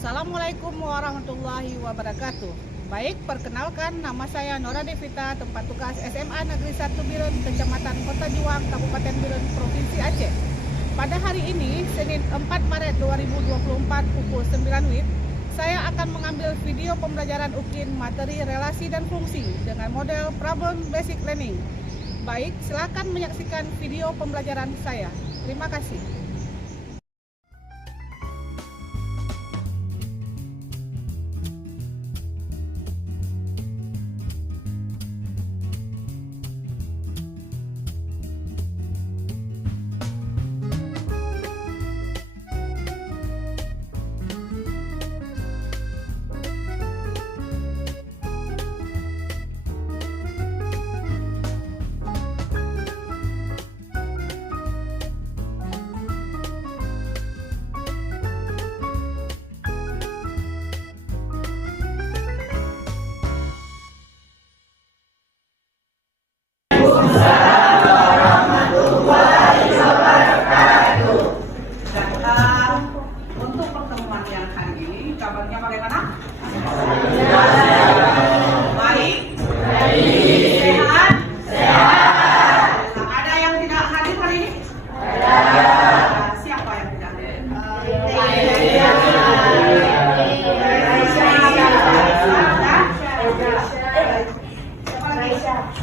Assalamualaikum warahmatullahi wabarakatuh. Baik, perkenalkan nama saya Nora Devita, tempat tugas SMA Negeri 1 Biren, Kecamatan Kota Juang, Kabupaten Biren, Provinsi Aceh. Pada hari ini, Senin 4 Maret 2024 pukul 9 WIB, saya akan mengambil video pembelajaran UKIN materi relasi dan fungsi dengan model Problem Basic Learning. Baik, silakan menyaksikan video pembelajaran saya. Terima kasih. Untuk pertemuan yang hari ini, kabarnya bagaimana? Baik? Sehat? Ada yang tidak hadir hari ini? Siapa yang tidak hadir?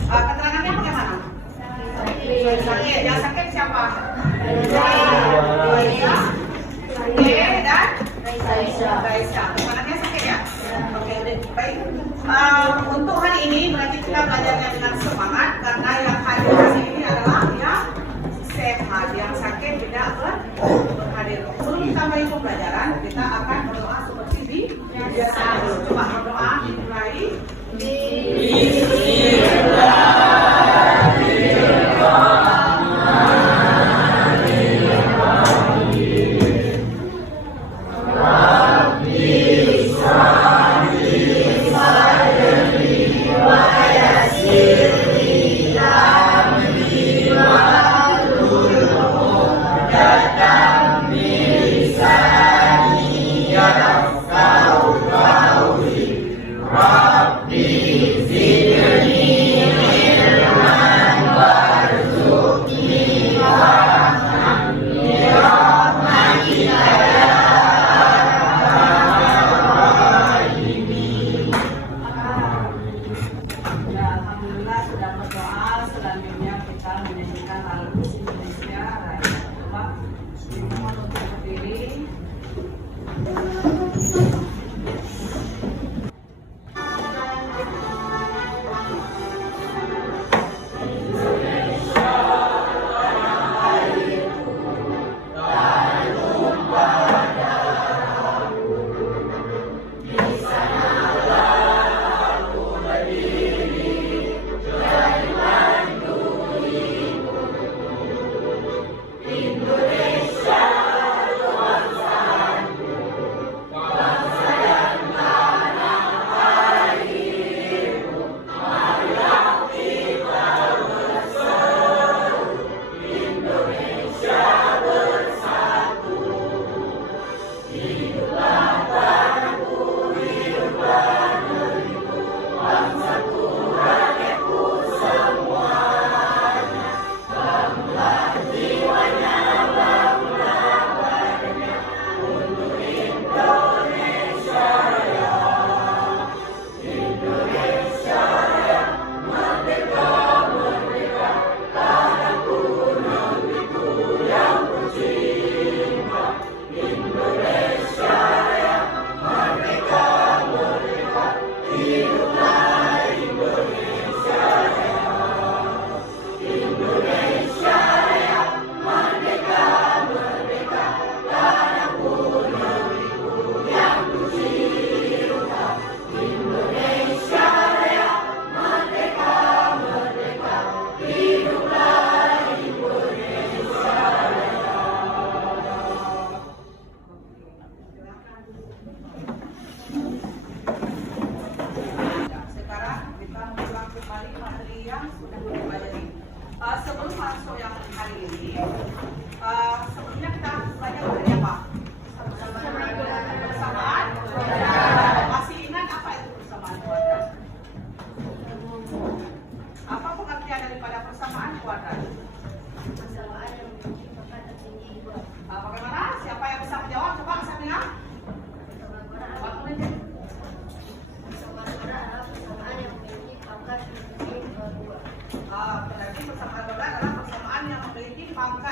Keterangannya bagaimana? Sakit. Yang sakit siapa? Dan Raisa. Kepalanya sakit ya? Oke, baik. Untuk hari ini berarti kita belajarnya dengan semangat karena yang hadir hari ini adalah yang sehat, yang sakit tidak berhadir. Sebelum kita mulai pembelajaran, kita akan berdoa seperti biasa. Coba berdoa dimulai.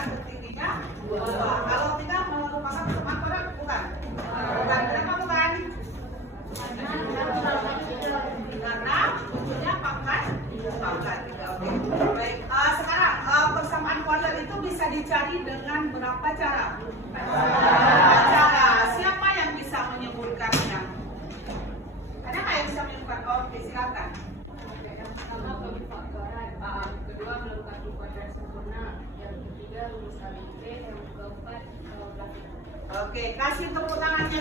tertingginya 2. Kalau 3 merupakan teman koran, bukan? Bukan. Kenapa bukan? Karena bentuknya pangkat 3. Oke. Baik. Sekarang persamaan kuadrat itu bisa dicari dengan berapa cara? Cara. Siapa yang bisa menyebutkannya? Ada nggak yang bisa menyebutkan? Oke, silakan. Pertama bagi faktoran, kedua melengkapi kuadrat sempurna, yang ketiga rumus kali B, yang keempat grafik. Oke, kasih tepuk tangannya.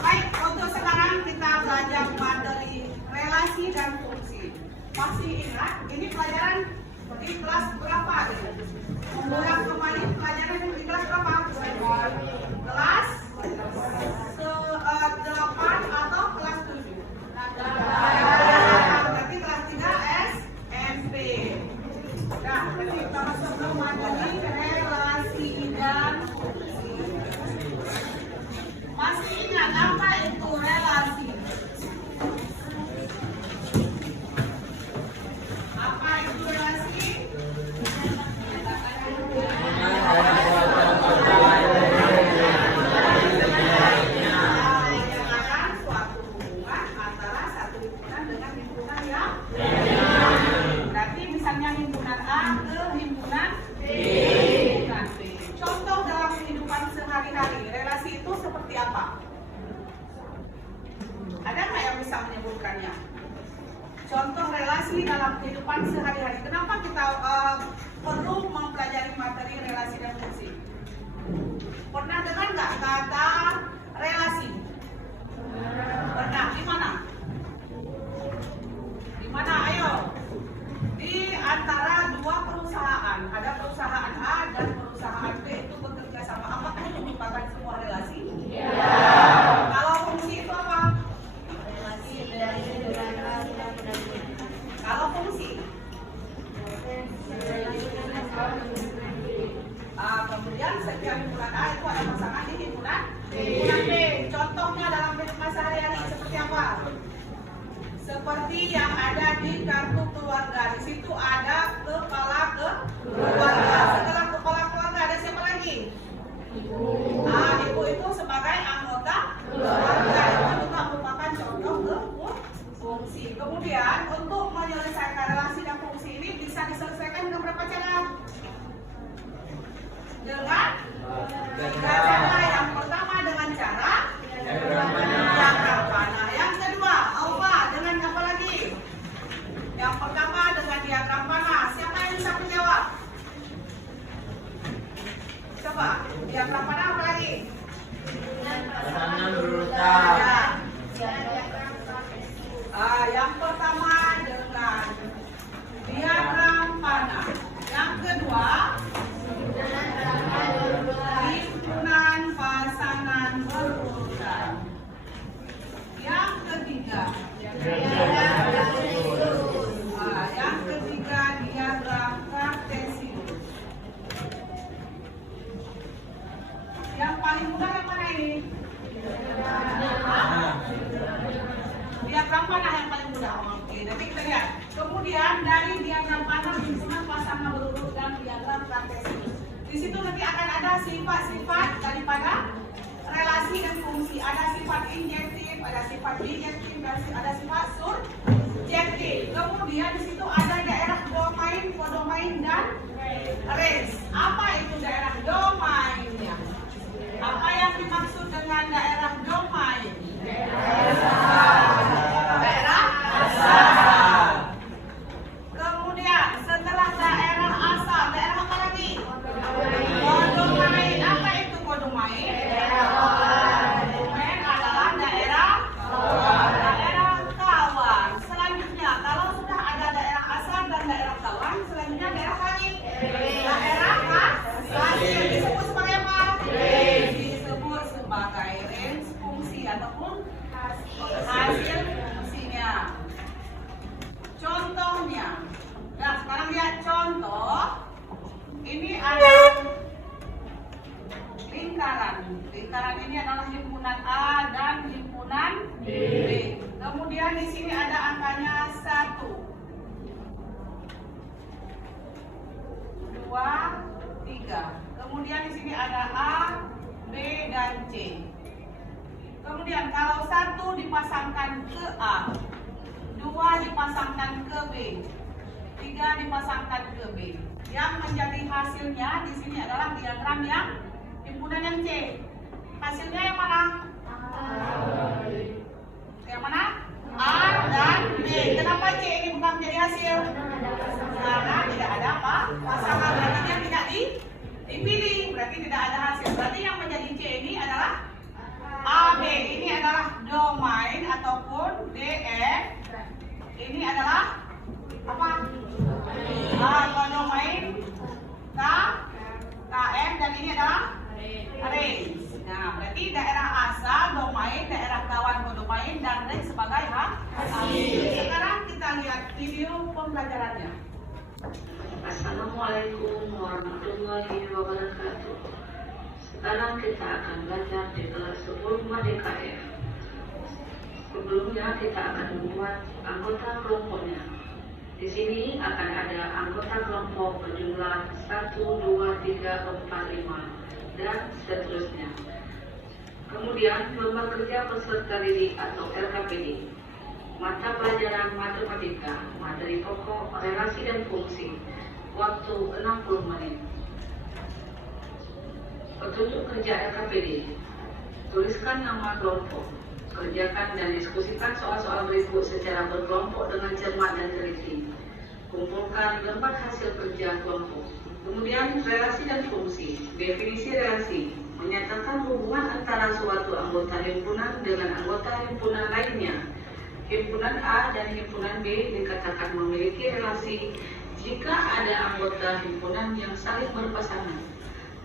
Baik, untuk sekarang kita belajar materi relasi dan fungsi. Masih ingat, ini pelajaran di kelas berapa? Mengulang kembali pelajaran yang di kelas berapa? Kelas 8 atau kelas 7? Berarti kelas 3 SMP. Nah, berarti kita masuk ke materi relasi dan fungsi. Masih ingat apa itu relasi? Apa itu relasi? Menyatakan suatu hubungan antara satu himpunan dengan himpunan yang berarti misalnya himpunan A ke himpunan B. Contoh dalam kehidupan sehari-hari, relasi itu seperti apa? Ada nggak yang bisa menyebutkannya? Contoh relasi dalam kehidupan sehari-hari. Kenapa kita perlu mempelajari materi relasi dan fungsi? Pernah dengar nggak kata relasi? Pernah. Di mana? Di mana? Ayo. Di antara dua perusahaan. Ada perusahaan A dan perusahaan B itu bekerja sama. Apakah itu merupakan sebuah relasi? Iya. Kalau fungsi itu apa? Kalau fungsi? Kemudian setiap himpunan A itu ada pasangan di himpunan B. Contohnya dalam kehidupan sehari-hari seperti apa? Seperti yang ada di kartu keluarga. Di situ ada kepala keluarga. Setelah kepala keluarga ada siapa lagi? Ibu. Ibu itu sebagai anggota keluarga. Itu juga merupakan contoh fungsi. Kemudian untuk menyelesaikan relasi dan fungsi ini bisa diselesaikan dengan berapa cara? Dengan cara. Yang pertama dengan cara diagram panah. Yang kedua, dengan apa lagi? Yang pertama dengan diagram panah. Siapa yang bisa menjawab? Coba, diagram panah apa lagi? Pasangan berurutan. Yang pertama dengan diagram panah. Yang kedua, himpunan pasangan berurutan. Yang ketiga, diagram kartesius. Yang paling mudah yang mana ini? Diagram panah yang paling mudah. Oke, nanti kita lihat. Kemudian dari diagram panah, himpunan pasangan berurut dan diagram kartesius. Di situ nanti akan ada sifat-sifat daripada relasi dan fungsi. Ada sifat injektif, ada sifat bijektif, dan ada sifat surjektif. Kemudian di situ ada daerah domain, kodomain, dan range. Apa itu daerah domainnya? Apa yang dimaksud dengan daerah domain? Daerah asal. Kemudian setelah daerah asal, daerah apa lagi? Kodomain. Apa itu kodomain? Kodomain adalah daerah kawan. Selanjutnya, kalau sudah ada daerah asal dan daerah kawan, selanjutnya daerah lagi. Daerah hasil. Disebut sebagai apa? Disebut sebagai range fungsi ataupun hasil fungsinya. Contohnya, nah sekarang lihat contoh. Ini ada lingkaran. Lingkaran ini adalah himpunan A dan himpunan B. Kemudian di sini ada angkanya 1. C. Kemudian kalau 1 dipasangkan ke A, 2 dipasangkan ke B, 3 dipasangkan ke B. Yang menjadi hasilnya di sini adalah diagram yang himpunan yang C. Hasilnya yang mana? Yang mana? A dan B. Kenapa C ini bukan menjadi hasil? Karena tidak ada apa? Pasangan, berarti dia tidak dipilih, berarti tidak ada hasil. Berarti yang menjadi C ini adalah AB. Ini adalah domain ataupun DF. Ini adalah apa? Domain KM, dan ini adalah range. Nah, berarti daerah asal, domain, daerah kawan kodomain, dan range sebagai hasil. Sekarang kita lihat video pembelajarannya. Assalamualaikum warahmatullahi wabarakatuh. Sekarang kita akan belajar di kelas 10 Merdeka F. Sebelumnya kita akan membuat anggota kelompoknya. Di sini akan ada anggota kelompok berjumlah 1, 2, 3, 4, 5, dan seterusnya. Kemudian lomba kerja peserta didik atau LKPD. Mata pelajaran matematika, materi pokok, relasi dan fungsi. Waktu 60 menit. Petunjuk kerja LKPD. Tuliskan nama kelompok. Kerjakan dan diskusikan soal-soal berikut secara berkelompok dengan cermat dan teliti. Kumpulkan lembar hasil kerja kelompok. Kemudian relasi dan fungsi. Definisi relasi. Menyatakan hubungan antara suatu anggota himpunan dengan anggota himpunan lainnya. Himpunan A dan himpunan B dikatakan memiliki relasi jika ada anggota himpunan yang saling berpasangan.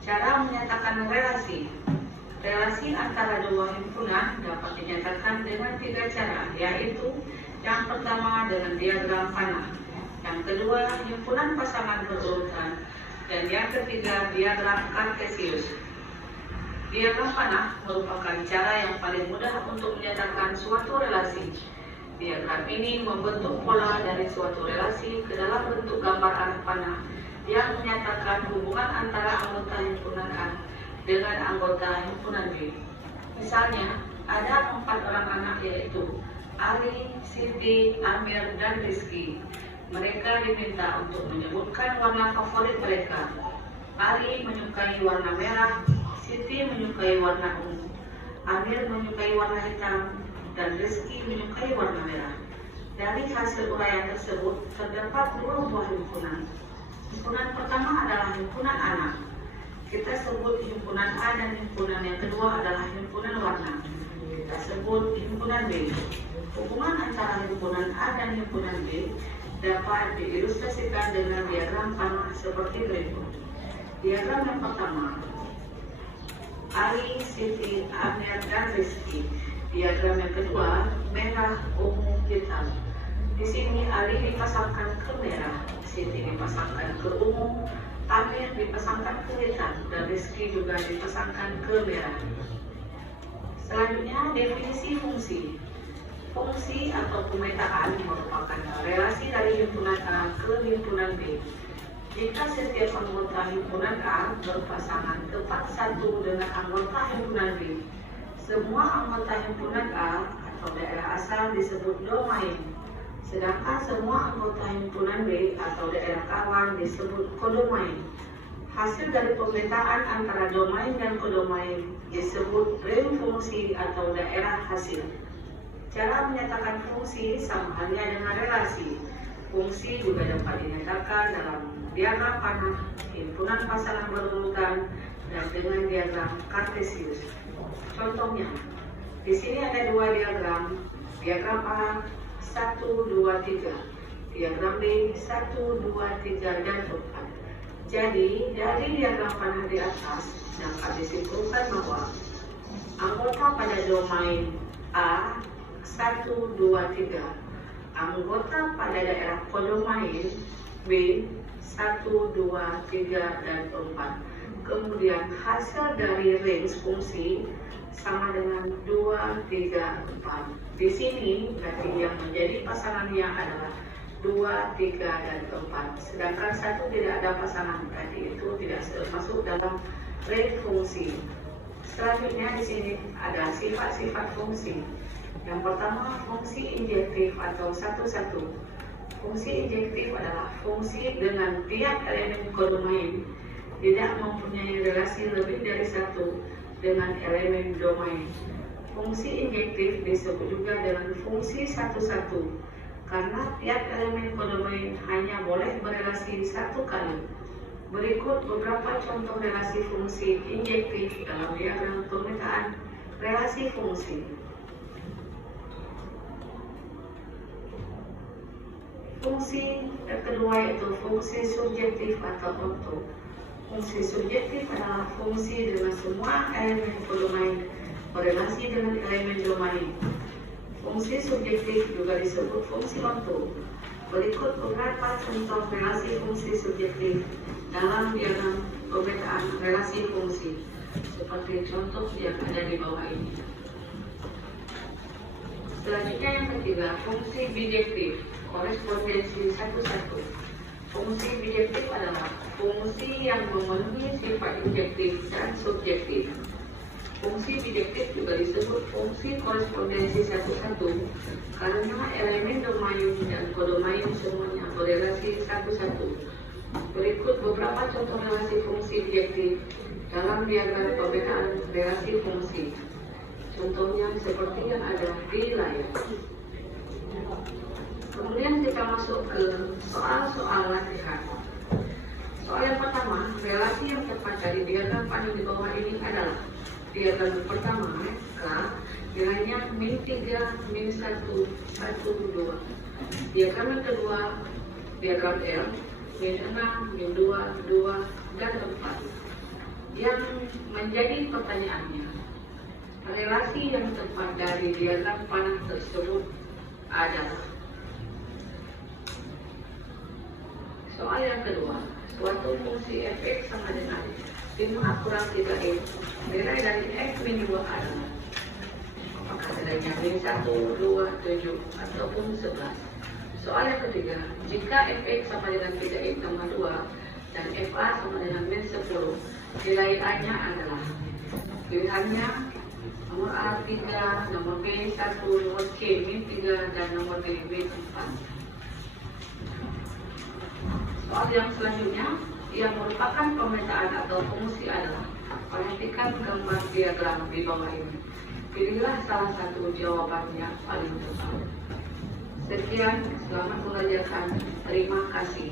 Cara menyatakan relasi. Relasi antara dua himpunan dapat dinyatakan dengan 3 cara, yaitu yang pertama dengan diagram panah, yang kedua himpunan pasangan berurutan, dan yang ketiga diagram kartesius. Diagram panah merupakan cara yang paling mudah untuk menyatakan suatu relasi. Diagram ini membentuk pola dari suatu relasi ke dalam bentuk gambar arah panah yang menyatakan hubungan antara anggota himpunan A dengan anggota himpunan B. Misalnya, ada 4 orang anak, yaitu Ali, Siti, Amir, dan Rizky. Mereka diminta untuk menyebutkan warna favorit mereka. Ali menyukai warna merah, Siti menyukai warna ungu, Amir menyukai warna hitam, dan Rizky menyukai warna merah. Dari hasil uraian tersebut terdapat 2 buah himpunan. Himpunan pertama adalah himpunan anak. Kita sebut himpunan A, dan himpunan yang kedua adalah himpunan warna. Kita sebut himpunan B. Hubungan antara himpunan A dan himpunan B dapat diilustrasikan dengan diagram panah seperti berikut. Diagram yang pertama, Ali, Siti, Amir, dan Rizky. Diagram yang kedua, merah, ungu, hitam. Di sini Ali dipasangkan ke merah, Siti dipasangkan ke ungu, Amir dipasangkan ke hitam, dan Rizky juga dipasangkan ke merah. Selanjutnya, definisi fungsi. Fungsi atau pemetaan merupakan relasi dari himpunan A ke himpunan B. Jika setiap anggota himpunan A berpasangan tepat satu dengan anggota himpunan B, semua anggota himpunan A atau daerah asal disebut domain, sedangkan semua anggota himpunan B atau daerah kawan disebut kodomain. Hasil dari pemetaan antara domain dan kodomain disebut range fungsi atau daerah hasil. Cara menyatakan fungsi sama halnya dengan relasi. Fungsi juga dapat dinyatakan dalam diagram panah, himpunan pasangan berurutan, dan dengan diagram kartesius. Contohnya, di sini ada 2 diagram. Diagram A 1, 2, 3. Diagram B 1, 2, 3, dan 4. Jadi, dari diagram panah di atas dapat disimpulkan bahwa anggota pada domain A 1, 2, 3, anggota pada daerah kodomain B 1, 2, 3, dan 4. Kemudian hasil dari range fungsi sama dengan 2, 3, 4. Di sini berarti yang menjadi pasangannya adalah 2, 3, dan 4. Sedangkan 1 tidak ada pasangan, berarti itu tidak masuk dalam range fungsi. Selanjutnya di sini ada sifat-sifat fungsi. Yang pertama, fungsi injektif atau satu-satu. Fungsi injektif adalah fungsi dengan tiap elemen kodomain tidak mempunyai relasi lebih dari satu dengan elemen domain. Fungsi injektif disebut juga dengan fungsi satu-satu karena tiap elemen kodomain hanya boleh berelasi satu kali. Berikut beberapa contoh relasi fungsi injektif dalam diagram pemetaan relasi fungsi. Fungsi yang kedua yaitu fungsi subjektif atau onto. Fungsi subjektif adalah fungsi dengan semua elemen kodomain berelasi dengan elemen domain. Fungsi subjektif juga disebut fungsi onto. Berikut beberapa contoh relasi fungsi subjektif dalam diagram pemetaan relasi fungsi seperti contoh yang ada di bawah ini. Selanjutnya yang ketiga, fungsi bijektif, korespondensi satu-satu. Fungsi bijektif adalah fungsi yang memenuhi sifat injektif dan subjektif. Fungsi bijektif juga disebut fungsi korespondensi satu-satu karena elemen domain dan kodomain semuanya berelasi satu-satu. Berikut beberapa contoh relasi fungsi bijektif dalam diagram pemetaan relasi fungsi. Contohnya seperti yang ada di layar. Kemudian kita masuk ke soal-soal latihan. Soal yang pertama, relasi yang tepat dari diagram pada di bawah ini adalah diagram pertama, K, nilainya min 3, min 1, 1, 2. Diagram yang kedua, diagram L, min 6, min 2, 2, dan 4. Yang menjadi pertanyaannya, relasi yang tepat dari diagram panah tersebut adalah. Soal yang kedua, suatu fungsi fx sama dengan 5 kurang 3x, nilai dari x min 2 adalah apakah nilainya min 1, 2, 7, ataupun 11. Soal yang ketiga, jika fx sama dengan 3x tambah 2 dan fa sama dengan min 10, nilai a-nya adalah pilihannya nomor A 3, nomor B 1, nomor C min 3, dan nomor D min 4. Soal yang selanjutnya yang merupakan pemetaan atau fungsi adalah perhatikan gambar diagram di bawah ini. Pilihlah salah satu jawabannya paling tepat. Sekian, selamat mengerjakan. Terima kasih.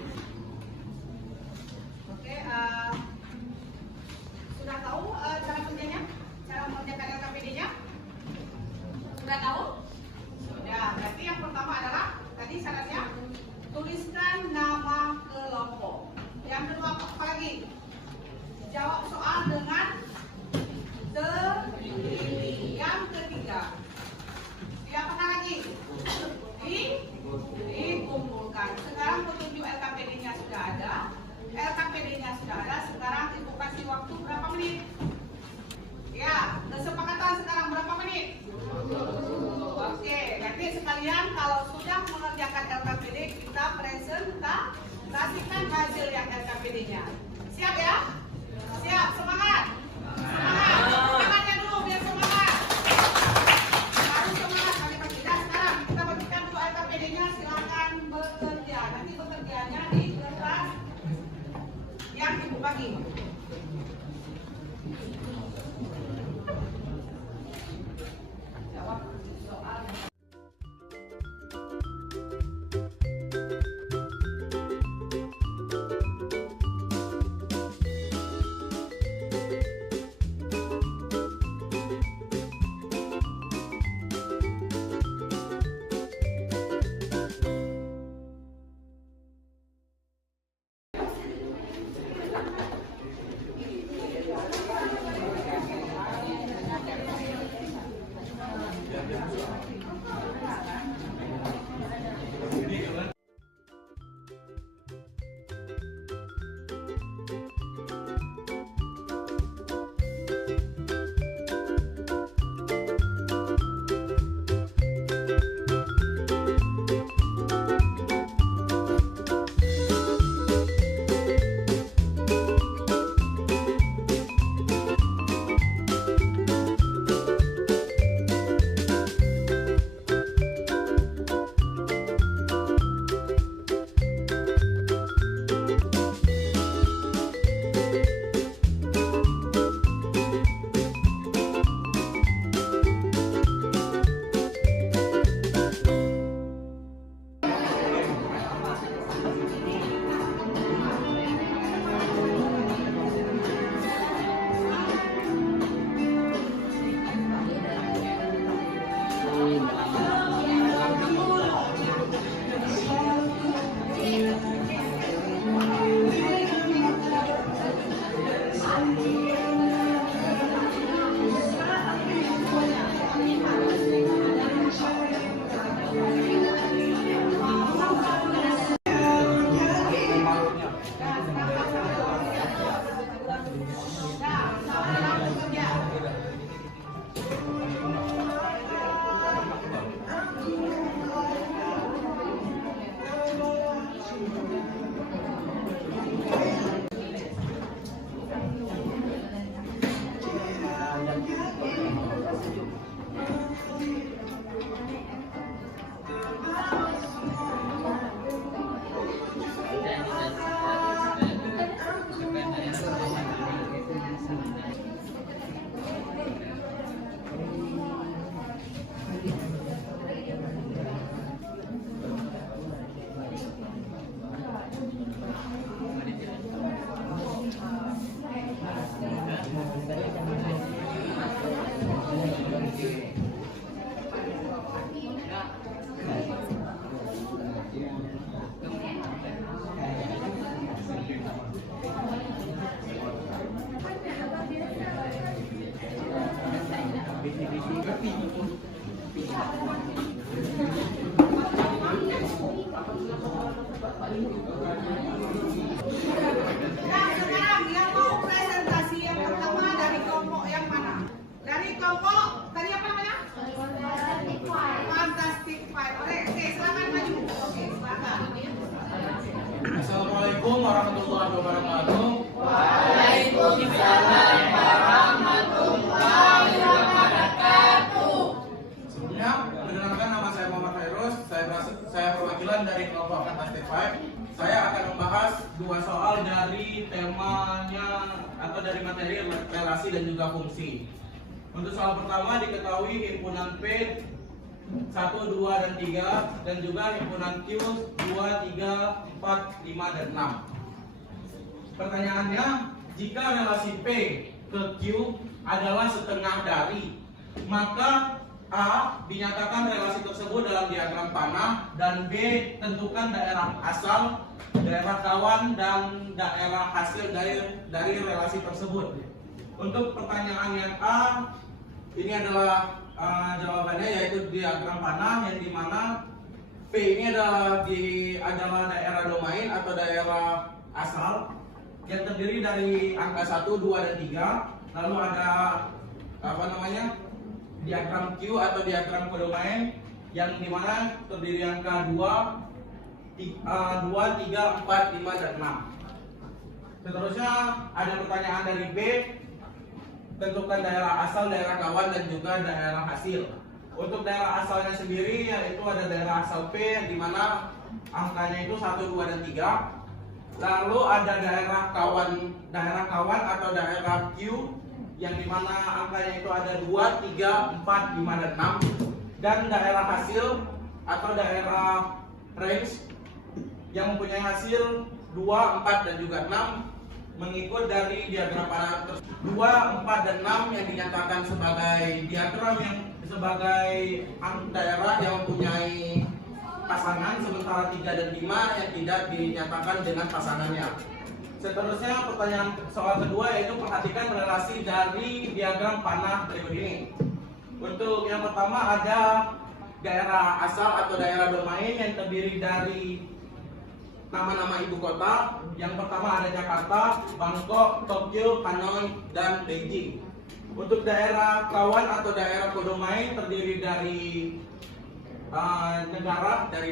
Oke, sudah tahu cara kerjanya? Cara mengerjakan LKPD-nya? Sudah tahu? Sudah. Berarti yang pertama adalah tadi syaratnya tuliskan nama kelompok. Yang kedua apa lagi? Jawab soal dengan teliti. Yang ketiga, tidak pernah lagi dikumpulkan. Sekarang petunjuk LKPD-nya sudah ada. LKPD-nya sudah ada. Sekarang ibu kasih waktu berapa menit? Ya, kesepakatan sekarang berapa menit? Oke, nanti sekalian kalau sudah mengerjakan LKPD kita presentasikan hasil yang LKPD-nya. Siap ya? Siap, semangat. Semangat. Tangannya dulu biar semangat. Harus semangat kali-kali. Nah, sekarang kita bagikan untuk LKPD-nya, silakan bekerja. Nanti bekerjanya di kertas yang ibu bagi. Jawab soal. Nah, sekarang yang mau presentasi yang pertama dari kelompok yang mana? Dari kelompok tadi apa namanya? Fantastic Five. Oke, silakan maju. Oke, silakan. Assalamualaikum warahmatullahi wabarakatuh. Waalaikumsalam warahmatullahi wabarakatuh. Sebelumnya, perkenalkan nama saya Muhammad Fairuz. Saya perwakilan dari kelompok Fantastic Five. Saya akan membahas dua soal dari temanya atau dari materi relasi dan juga fungsi. Untuk soal pertama diketahui himpunan P 1, 2, dan 3 dan juga himpunan Q 2, 3, 4, 5, dan 6. Pertanyaannya, jika relasi P ke Q adalah setengah dari, maka A dinyatakan relasi tersebut dalam diagram panah, dan B tentukan daerah asal, daerah kawan, dan daerah hasil dari relasi tersebut. Untuk pertanyaan yang A, ini adalah jawabannya yaitu diagram panah, yang dimana P ini adalah daerah domain atau daerah asal yang terdiri dari angka 1, 2, dan 3. Lalu ada diagram Q atau diagram kodomain yang dimana terdiri angka 2, 3, 4, 5, dan 6. Seterusnya ada pertanyaan dari B, tentukan daerah asal, daerah kawan, dan juga daerah hasil. Untuk daerah asalnya sendiri yaitu ada daerah asal P yang dimana angkanya itu 1, 2, dan 3. Lalu ada daerah kawan atau daerah Q yang dimana angkanya itu ada 2, 3, 4, 5, dan 6. Dan daerah hasil atau daerah range yang mempunyai hasil 2, 4, dan juga 6 mengikut dari diagram panah 2, 4, dan 6 yang dinyatakan sebagai diagram yang sebagai daerah yang mempunyai pasangan, sementara 3 dan 5 yang tidak dinyatakan dengan pasangannya. Seterusnya pertanyaan soal kedua yaitu perhatikan relasi dari diagram panah berikut ini. Untuk yang pertama ada daerah asal atau daerah domain yang terdiri dari nama-nama ibu kota. Yang pertama ada Jakarta, Bangkok, Tokyo, Hanoi, dan Beijing. Untuk daerah kawan atau daerah kodomain terdiri dari negara dan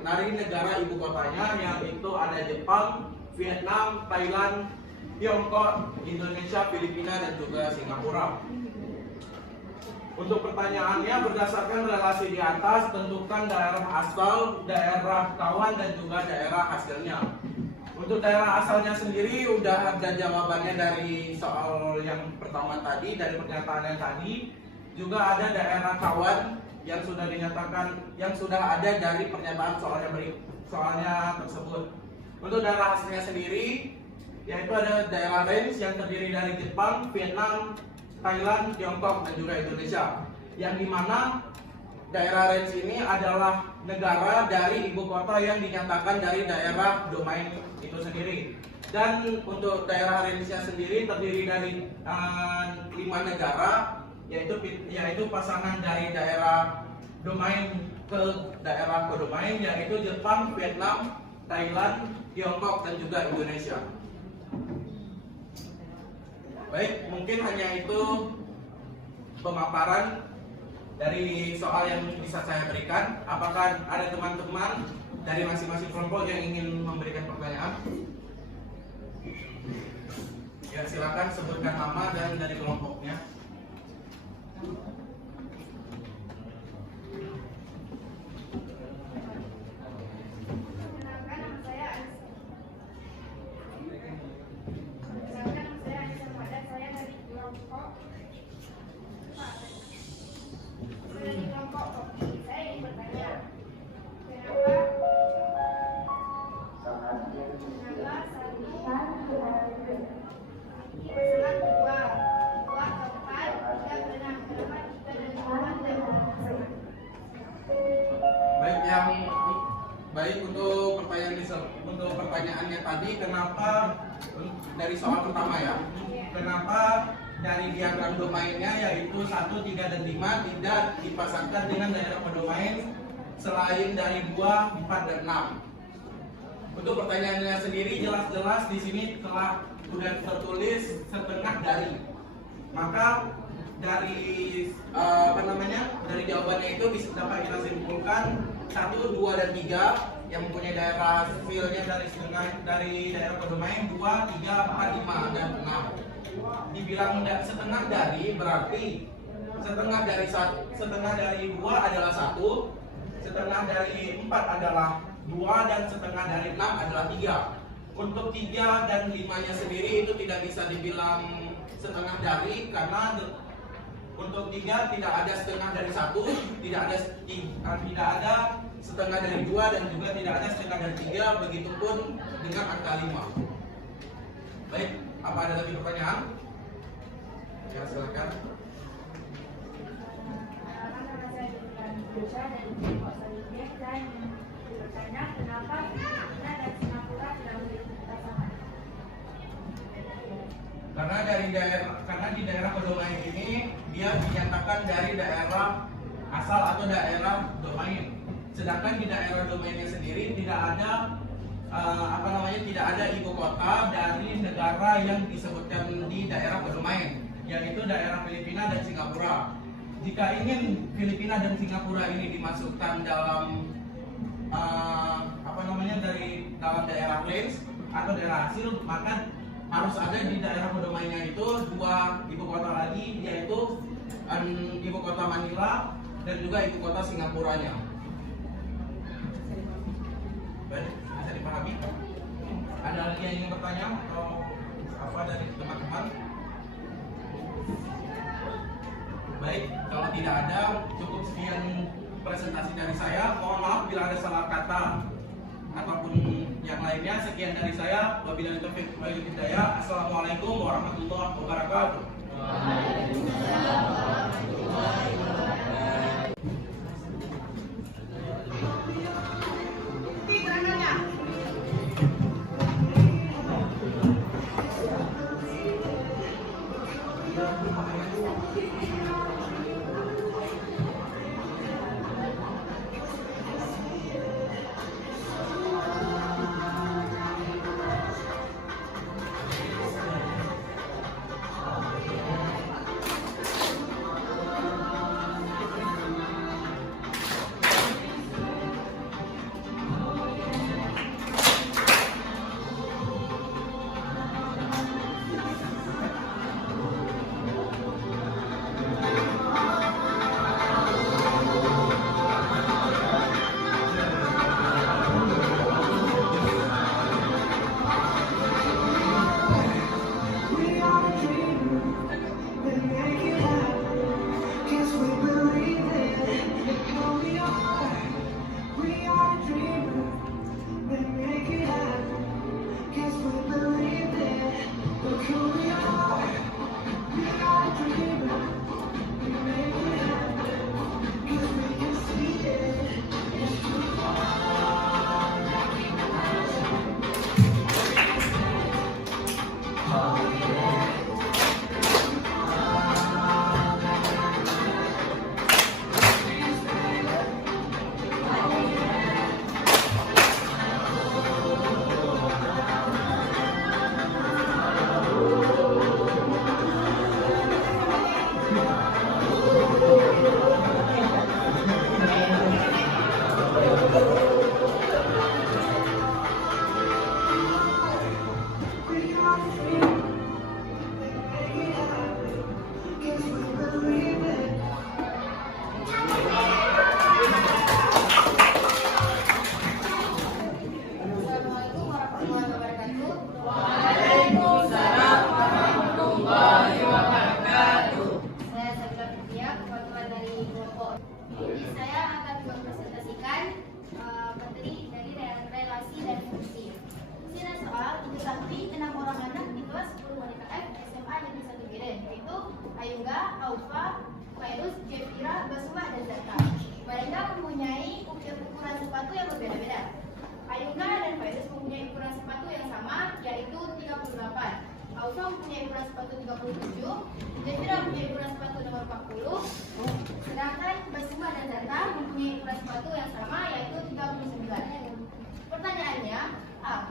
dari negara ibu kotanya, yaitu ada Jepang, Vietnam, Thailand, Tiongkok, Indonesia, Filipina, dan juga Singapura. Untuk pertanyaannya, berdasarkan relasi di atas, tentukan daerah asal, daerah kawan, dan juga daerah hasilnya. Untuk daerah asalnya sendiri udah ada jawabannya dari soal yang pertama tadi, dari pernyataan yang tadi. Juga ada daerah kawan yang sudah dinyatakan, yang sudah ada dari pernyataan soalnya tersebut. Untuk daerah hasilnya sendiri, yaitu ada daerah range yang terdiri dari Jepang, Vietnam, Thailand, Tiongkok, dan juga Indonesia. Yang dimana daerah range ini adalah negara dari ibu kota yang dinyatakan dari daerah domain itu sendiri. Dan untuk daerah range-nya sendiri terdiri dari 5 negara, yaitu pasangan dari daerah domain ke daerah kodomain, yaitu Jepang, Vietnam, Thailand, Tiongkok, dan juga Indonesia. Baik, mungkin hanya itu pemaparan dari soal yang bisa saya berikan. Apakah ada teman-teman dari masing-masing kelompok yang ingin memberikan pertanyaan? Ya, silakan sebutkan nama dan dari kelompoknya. Perkenalkan, nama saya Anissa. Perkenalkan, nama saya Anissa Muhammad. Saya dari kelompok kopi. Saya ingin bertanya, kenapa masalah dua keempat tidak benar, kenapa tiga dan lima tidak benar? Baik, untuk pertanyaannya tadi, kenapa dari soal pertama ya, kenapa dari diagram domainnya yaitu 1, 3, dan 5 tidak dipasangkan dengan daerah pedomain selain dari 2, 4, dan 6. Untuk pertanyaannya sendiri jelas-jelas di sini sudah tertulis setengah dari. Maka dari dari jawabannya itu bisa dapat kita simpulkan 1, 2, dan 3 yang mempunyai daerah filnya dari daerah pedomain 2, 3, 4, 5, dan 6. Dibilang setengah dari berarti setengah dari 2 adalah 1, setengah dari 4 adalah 2, dan setengah dari 6 adalah 3. Untuk 3 dan 5-nya sendiri itu tidak bisa dibilang setengah dari, karena untuk 3 tidak ada setengah dari 1, tidak ada setengah dari 2, dan juga tidak ada setengah dari 3, begitupun dengan angka 5. Baik, apa ada lagi pertanyaan? Ya, silakan. Nama saya Indonesia dan kelompok selanjutnya saya ingin bertanya kenapa Filipina dan Singapura tidak memiliki pasangan? Karena di daerah pedomain ini dia dinyatakan dari daerah asal atau daerah domain. Sedangkan di daerah domainnya sendiri tidak ada tidak ada ibu kota dari negara yang disebutkan di daerah pedomain, yaitu daerah Filipina dan Singapura. Jika ingin Filipina dan Singapura ini dimasukkan dalam dari dalam daerah range atau daerah hasil, maka harus ada di daerah pedomainnya itu 2 ibu kota lagi, yaitu ibu kota Manila dan juga ibu kota Singapuranya. Baik, bisa dipahami? Ada lagi yang ingin bertanya atau apa dari teman-teman? Baik, kalau tidak ada, cukup sekian presentasi dari saya. Mohon maaf bila ada salah kata ataupun yang lainnya. Sekian dari saya. Wabillahi taufiq wal hidayah. Assalamualaikum warahmatullahi wabarakatuh. Waalaikumsalam warahmatullahi wabarakatuh. Bukti kerangannya. mengetahui 6 orang anak di kelas 10 wanita F SMA Negeri 1 Biren, yaitu Ayungga, Aufa, Fairuz, Jefira, Basma, dan Zata. Mereka mempunyai ukuran sepatu yang berbeda-beda. Ayungga dan Fairuz mempunyai ukuran sepatu yang sama, yaitu 38. Aufa mempunyai ukuran sepatu 37, Jefira mempunyai ukuran sepatu nomor 40, sedangkan Basma dan Zata mempunyai ukuran sepatu yang sama, yaitu 39. Pertanyaannya,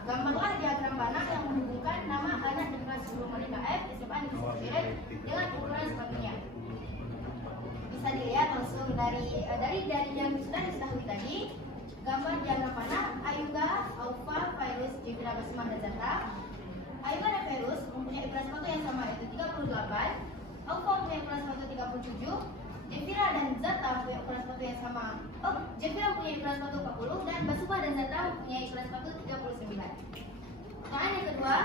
gambarlah diagram panah yang menghubungkan nama anak di kelas 10 wanita F SMA Negeri 1 Biren dengan ukuran sepatunya. Bisa dilihat langsung dari yang sudah diketahui tadi. Gambar diagram panah Ayungga, Aufa, Fairuz, Jefira, Basma, dan Zata. Ayungga dan Fairuz mempunyai ukuran sepatu yang sama, yaitu 38. Aufa mempunyai ukuran sepatu 37. Jefira dan Zata mempunyai ukuran sepatu yang sama. Jefira mempunyai ukuran sepatu 40 dan Basma dan Zata mempunyai ukuran sepatu 39. Pertanyaan yang kedua,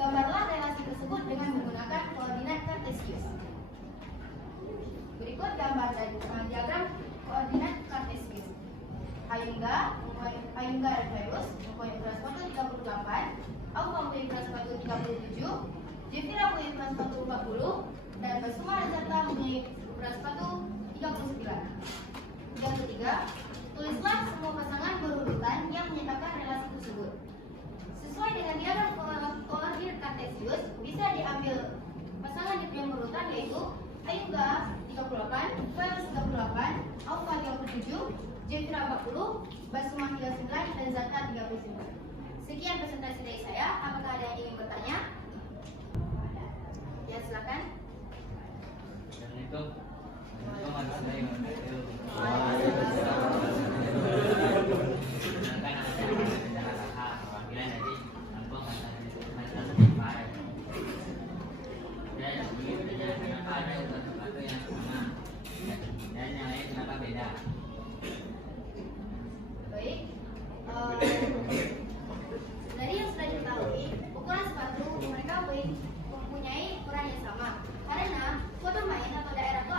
gambarlah relasi tersebut dengan menggunakan koordinat kartesius. Berikut gambar dari diagram koordinat kartesius. Ayungga dan Fairuz mempunyai ukuran sepatu 38, Aufa mempunyai ukuran sepatu 37, Jefira mempunyai ukuran sepatu 40, dan Basma dan Zata mempunyai ukuran sepatu 39. Yang ketiga, tulislah semua pasangan berurutan yang menyatakan relasi tersebut. Sesuai dengan diagram koordinat kartesius, bisa diambil pasangan yang berurutan, yaitu Ayungga 38, Fairuz 38, Aufa 37, Jefira 40, Basma 39, dan Zata 39. Sekian presentasi dari saya. Apakah ada yang ingin bertanya? Ya, silakan. Baik. Dari yang sudah diketahui, ukuran sepatu mereka mempunyai ukuran yang sama. Karena bermain atau daerah itu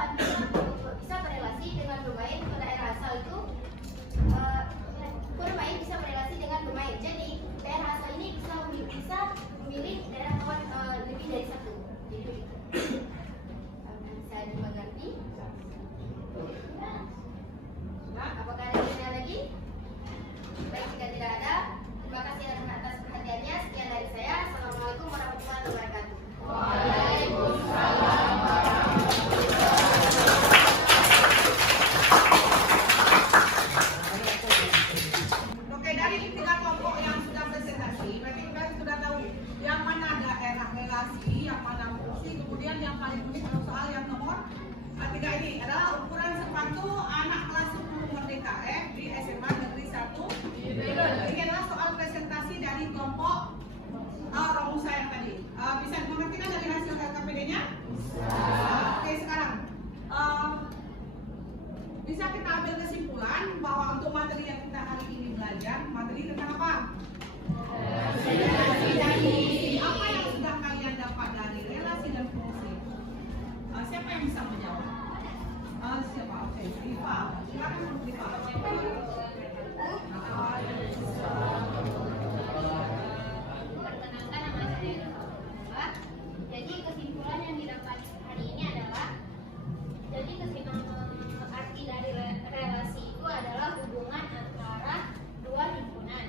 bisa berelasi dengan bermain atau daerah asal itu bermain bisa berelasi dengan bermain. Jadi daerah asal ini bisa memilih daerah kawan lebih dari satu. Jadi bisa dimengerti. Apakah ada pertanyaan lagi? Baik, jika tidak ada, terima kasih atas perhatiannya. Sekian dari saya. Assalamualaikum warahmatullahi wabarakatuh. Waalaikumsalam. Oke, dari 3 kelompok yang sudah presentasi, berarti kita sudah tahu yang mana daerah relasi, yang mana fungsi, kemudian yang paling unik adalah soal yang nomor 3 ini adalah ukuran sepatu anak kelas 10 Merdeka F di SMA Negeri 1. Ini adalah soal presentasi dari kelompok Romusa yang tadi. Bisa dimengerti kan dari hasil KKPD-nya? Oke, sekarang bisa kita ambil kesimpulan bahwa untuk materi yang kita hari ini belajar, materi tentang apa? Apa yang sudah kalian dapat dari relasi dan fungsi? Siapa yang bisa menjawab? Siapa? Oke, Rifa. Silakan Rifa. Perkenalkan, nama saya Rifa. Jadi kesimpulan yang didapat hari ini adalah, arti dari relasi itu adalah hubungan antara dua himpunan.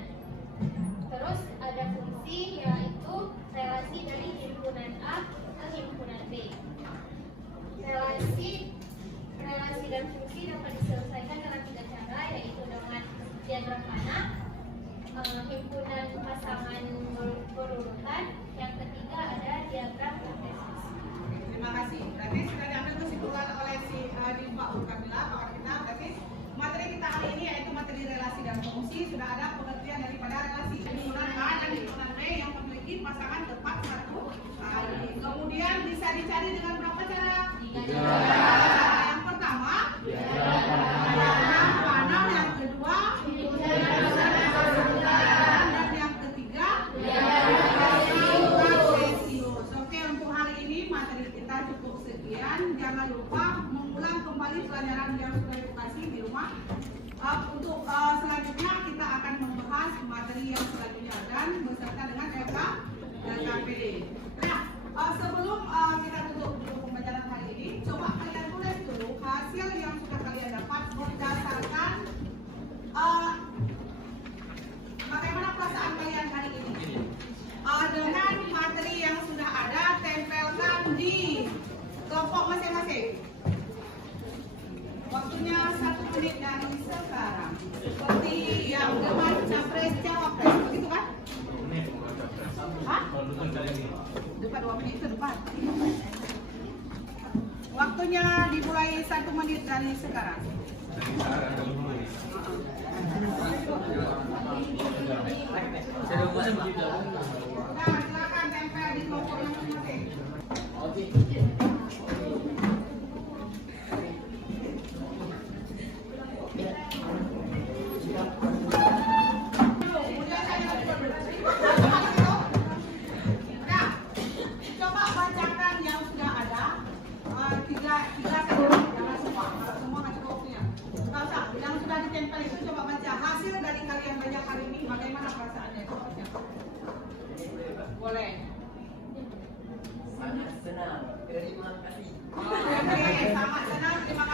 Terus ada fungsi, yaitu relasi dari himpunan A ke himpunan B. Relasi dan fungsi dapat diselesaikan dengan 3 cara, yaitu dengan diagram panah, himpunan pasangan berurutan, yang ketiga ada diagram kartesius. Terima kasih. Berarti sudah diambil kesimpulan oleh si Pak Ukamila bahwa kita berarti materi kita hari ini yaitu materi relasi dan fungsi, sudah ada pengertian daripada relasi himpunan A dan himpunan B yang memiliki pasangan tepat satu kali. Kemudian bisa dicari dengan berapa cara? 3 cara. Yang pertama, diagram panah. Yang kedua, dan yang ketiga, kartesius. Oke, untuk hari ini materi kita cukup sekian. Jangan lupa mengulang kembali pelajaran yang sudah dikasih di rumah. Untuk selanjutnya kita akan membahas materi yang selanjutnya dan beserta dengan evaluasi. kasih. Waktunya 1 menit dari sekarang. Seperti yang depan capres cawapres, begitu kan? Hah? Depan 2 menit itu depan. Waktunya dimulai 1 menit dari sekarang. Nah, silakan tempel di kelompoknya masing-masing. Nah, coba bacakan yang sudah ada. Tiga saja, jangan semua. Kalau semua nggak cukup waktunya. Nggak usah. Yang sudah ditempel itu coba baca hasil dari kalian banyak hari ini. Bagaimana perasaannya? Coba baca. Boleh. Sangat senang. Terima kasih. Oke, sangat senang. Terima